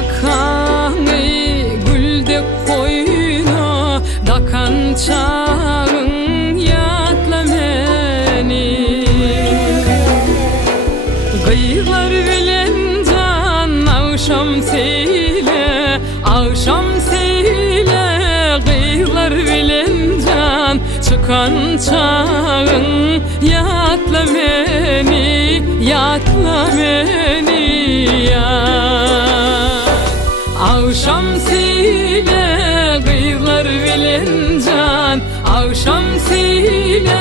yakanı güldek koyna dakan çağın yatla meni gıylar bilen can akşam seyle gıylar bilen can çıkan çağın yatla meni akşam seyle gıylar bilen can akşam seyle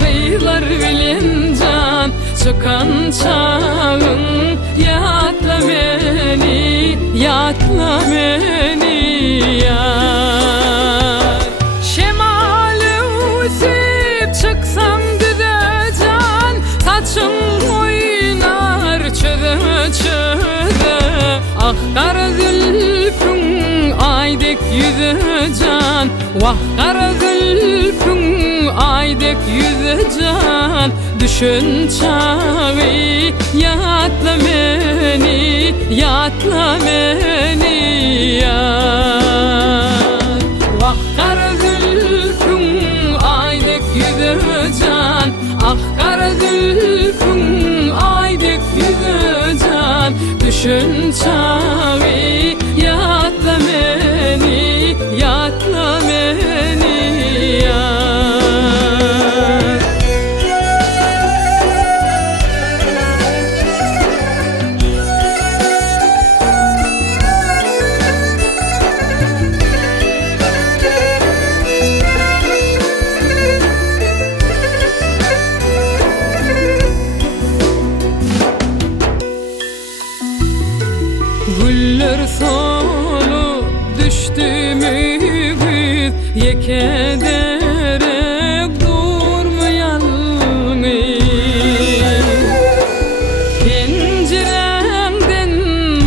gıylar bilen can çıkan çağın yatla meni şemali usip çıksam düde can saçın oynar çöde ah kara zülfün aydek yüzü can vah kara zülfün aydek yüzü can düşün çağı yatla meni vah kara zülfün aydek yüzü can ah kara zülfün aydek yüzü can düşün çağı yatla meni güller solu düştü mü yekederek durmayan penceremden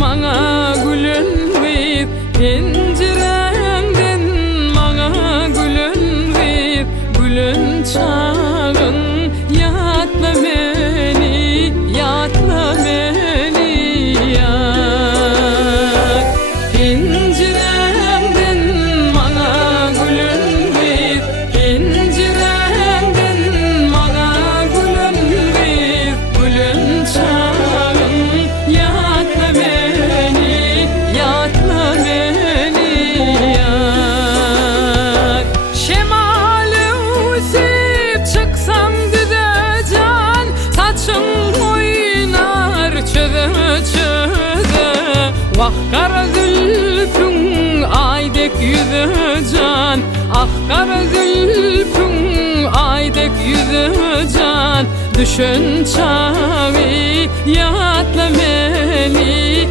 bana gülün ver penceremden bana gülün ver gülün çağın yatla meni penceremden bana gülün ver penceremden bana gülün ver gülün çağın yatla meni şemali usip çıksam düde can saçın oynar çöde vah kara zülfün aydek yüzü can ah kara zülfün aydek yüzü can düşün çağı yatla meni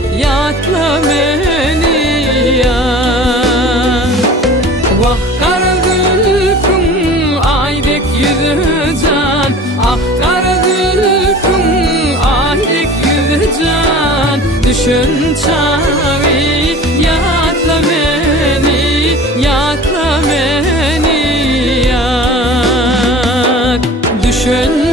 vah kara zülfün aydek yüzü can ah kara zülfün aydek yüzü can düşün çağı yatla meni düşün